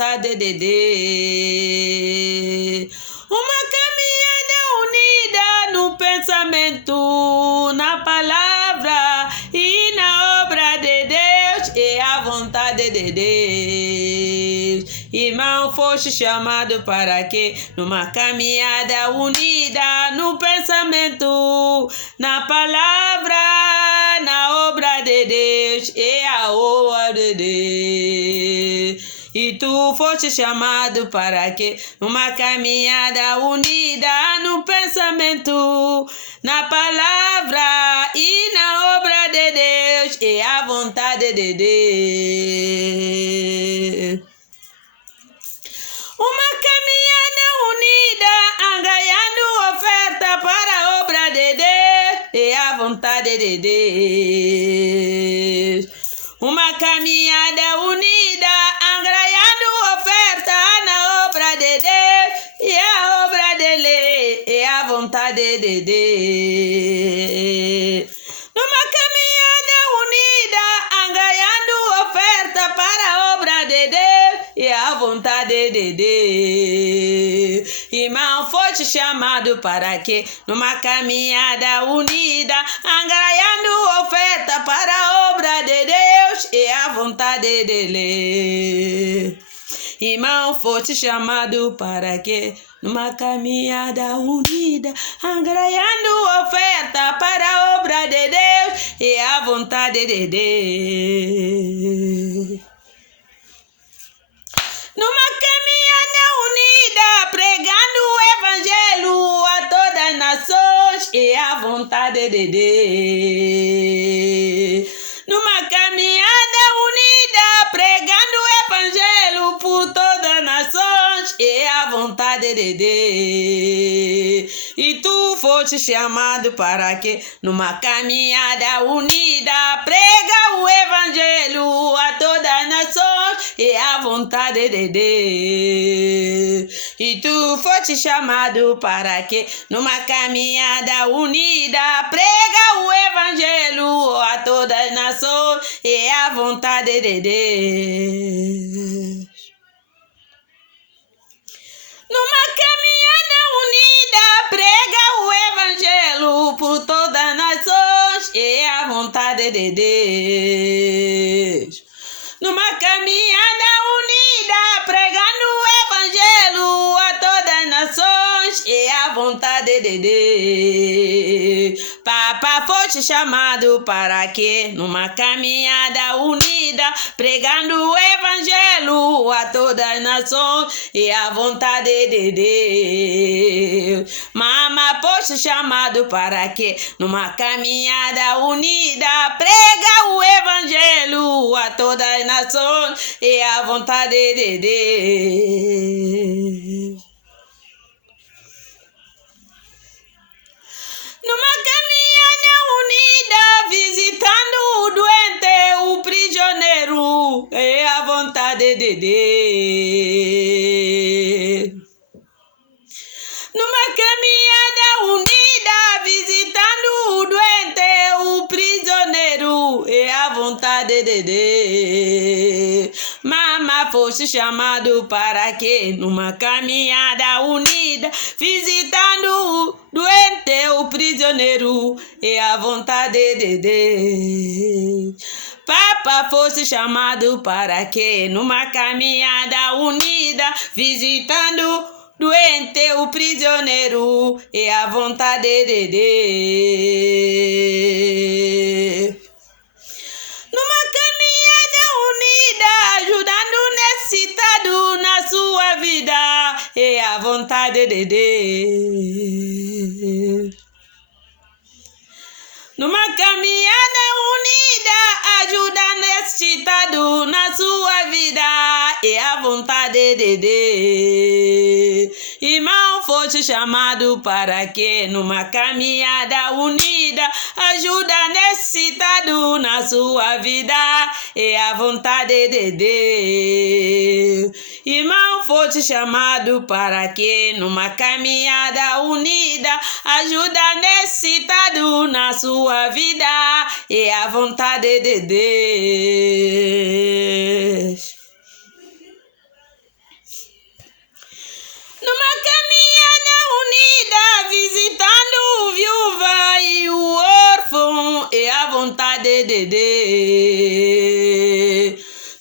vontade de Deus. Uma caminhada unida no pensamento, na palavra e na obra de Deus, é a vontade de Deus. Irmão, foste chamado para que numa caminhada unida no pensamento, na palavra, na obra de Deus, é a obra de Deus. E tu foste chamado para que numa caminhada unida no pensamento, na palavra e na obra de Deus, é a vontade de Deus. Uma caminhada unida, angaiando oferta para a obra de Deus, é a vontade de Deus. Uma caminhada unida, angaiando oferta na obra de Deus, e a obra dele é a vontade de Deus. Numa caminhada unida, angaiando oferta para a obra de Deus, é a vontade de Deus. Irmão, foste chamado para que numa caminhada unida, angaiando oferta para a obra de Deus, é a vontade dele. Irmão, foste chamado para que numa caminhada unida, angaiando oferta para a obra de Deus, é a vontade de Deus. Numa caminhada unida, pregando o evangelho a todas as nações, é a vontade de Deus. Numa caminhada unida, pregando o evangelho por todas as nações, é a vontade de Deus. E tu foste chamado para que numa caminhada unida, prega o evangelho a todas as nações, é a vontade de Deus. E tu foste chamado para que numa caminhada unida, prega o evangelho a todas as nações, é a vontade de Deus. Numa caminhada unida, prega o evangelho por todas as nações, é a vontade de Deus. Numa caminhada unida, pregando o evangelho a todas as nações, é a vontade de Deus. Papa, foste chamado para que numa caminhada unida, pregando o evangelho a todas as nações, é a vontade de Deus. Mama, foste chamado para que numa caminhada unida, prega o evangelho a todas as nações, é a vontade de Deus. Numa caminhada unida, visitando o doente, o prisioneiro, é a vontade de Deus. Numa caminhada unida, visitando o doente, o prisioneiro, é a vontade de Deus. Mama, foste chamado para que numa caminhada unida, visitando o doente, o prisioneiro, é a vontade de Deus. Papa, foste chamado para que numa caminhada unida, visitando doente, o prisioneiro, é a vontade de Deus. Numa caminhada unida, ajudando o necessitado na sua vida, é a vontade de Deus. Numa caminhada unida, ajudando o necessitado na sua vida, é a vontade de Deus. Irmão, foste chamado para que numa caminhada unida, ajuda necessitado na sua vida, é a vontade de Deus. Irmão, foste chamado para que numa caminhada unida, ajuda necessitado na sua vida, é a vontade de Deus.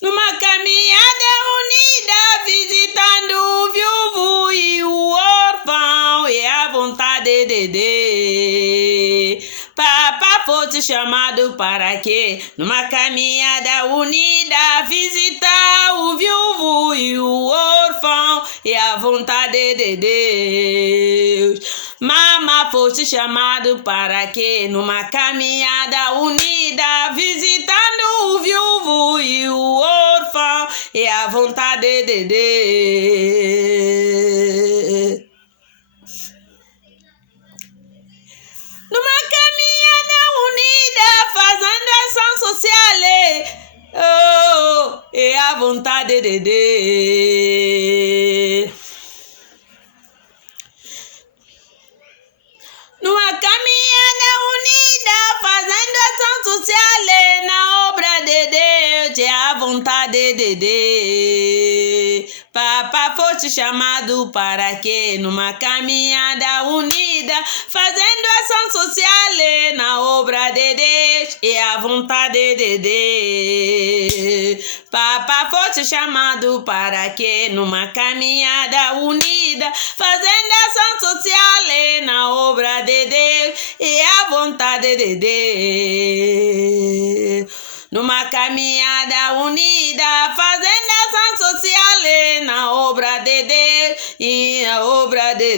Numa caminhada unida, visitando o viúvo e o órfão, é a vontade de Deus. Papa fosse chamado para quê? Numa caminhada unida, visitar o viúvo e o órfão, é a vontade de Deus. Mama fosse chamado para quê? Numa caminhada unida, visitando o viúvo e o órfão, é a vontade de Deus. Numa caminhada unida, fazendo ação social, é a vontade de Deus. Numa caminhada unida, fazendo ação social, na obra de Deus, é a vontade de Deus. Papa fosse chamado para quê? Numa caminhada unida, fazendo ação social, na obra de Deus, é a vontade de Deus. Papa fosse chamado para quê? Numa caminhada unida, fazendo ação social, na obra de Deus, é a vontade de Deus. Numa caminhada unida, fazendo ação social, na obra de Deus e na obra de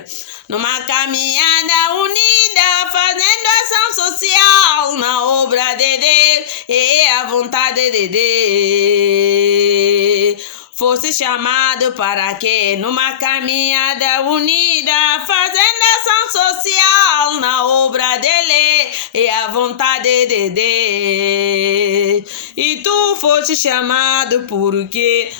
Deus. Numa caminhada unida, fazendo ação social, na obra de Deus e a vontade de Deus. Fosse chamado para quê? Numa caminhada unida, fazendo ação social, na obra dele e a vontade de Deus. E tu foste chamado porque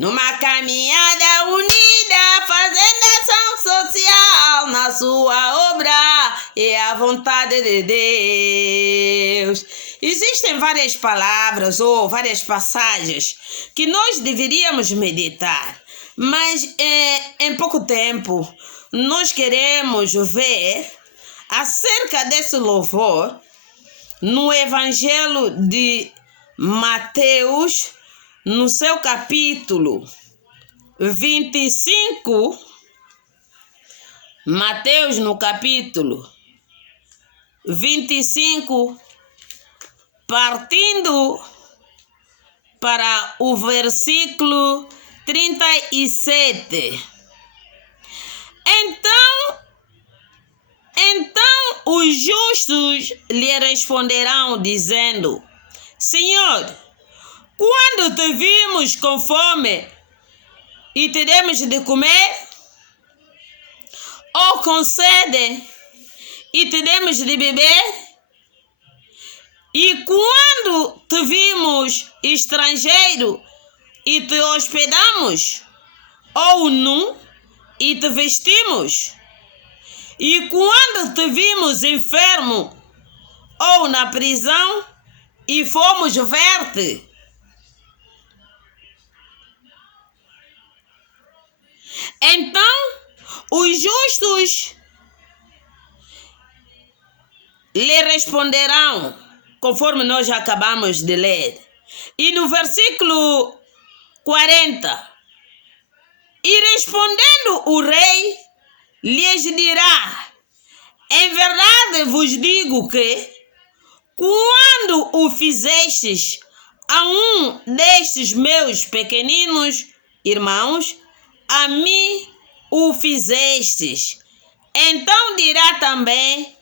numa caminhada unida, fazendo ação social, na sua obra e a vontade de Deus. Existem várias palavras ou várias passagens que nós deveríamos meditar, mas em pouco tempo nós queremos ver acerca desse louvor no Evangelho de Mateus, no seu capítulo 25, Mateus no capítulo 25, partindo para o versículo 37. Então os justos lhe responderão, dizendo: Senhor, quando te vimos com fome e te demos de comer? Ou com sede e te demos de beber? E quando te vimos estrangeiro e te hospedamos? Ou nu e te vestimos? E quando te vimos enfermo ou na prisão e fomos ver-te? Então os justos lhe responderão, conforme nós já acabamos de ler. E no versículo 40, e respondendo o rei, lhes dirá: em verdade vos digo que, quando o fizestes a um destes meus pequeninos irmãos, a mim o fizestes. Então dirá também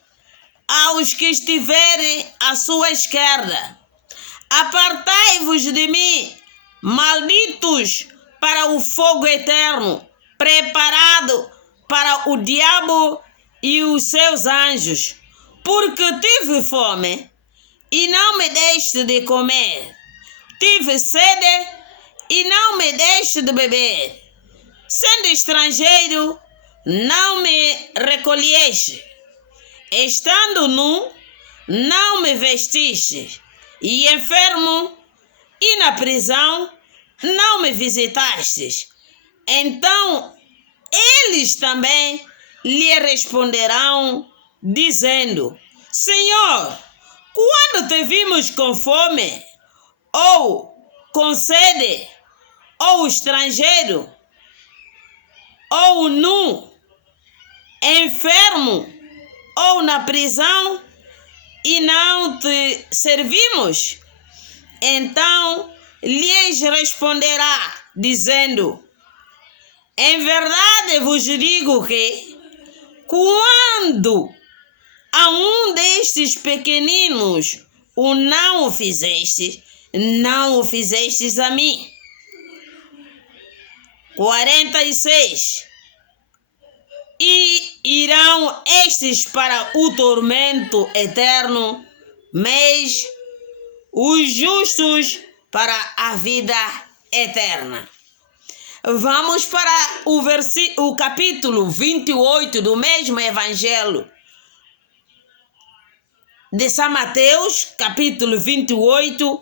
aos que estiverem à sua esquerda: apartai-vos de mim, malditos, para o fogo eterno, preparado para o diabo e os seus anjos. Porque tive fome e não me deste de comer, tive sede e não me deste de beber, sendo estrangeiro, não me recolheste, estando nu, não me vestiste, e enfermo e na prisão, não me visitastes. Então eles também lhe responderão dizendo: Senhor, quando te vimos com fome, ou com sede, ou estrangeiro, ou nu, enfermo, ou na prisão, e não te servimos? Então lhes responderá, dizendo: em verdade vos digo que, quando a um destes pequeninos não o fizestes a mim. 46. E irão estes para o tormento eterno, mas os justos para a vida eterna. Vamos para o capítulo 28 do mesmo evangelho de São Mateus, capítulo 28,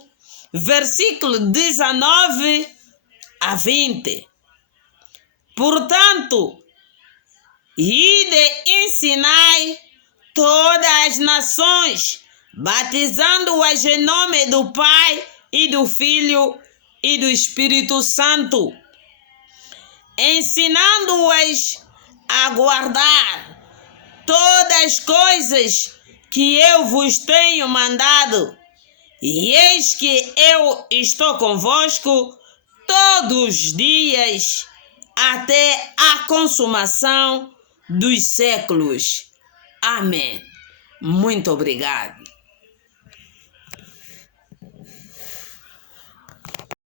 versículo 19 a 20. Portanto, ide ensinai todas as nações, batizando-as em nome do Pai e do Filho e do Espírito Santo, ensinando-as a guardar todas as coisas que eu vos tenho mandado. E eis que eu estou convosco todos os dias, até a consumação dos séculos. Amém. Muito obrigado.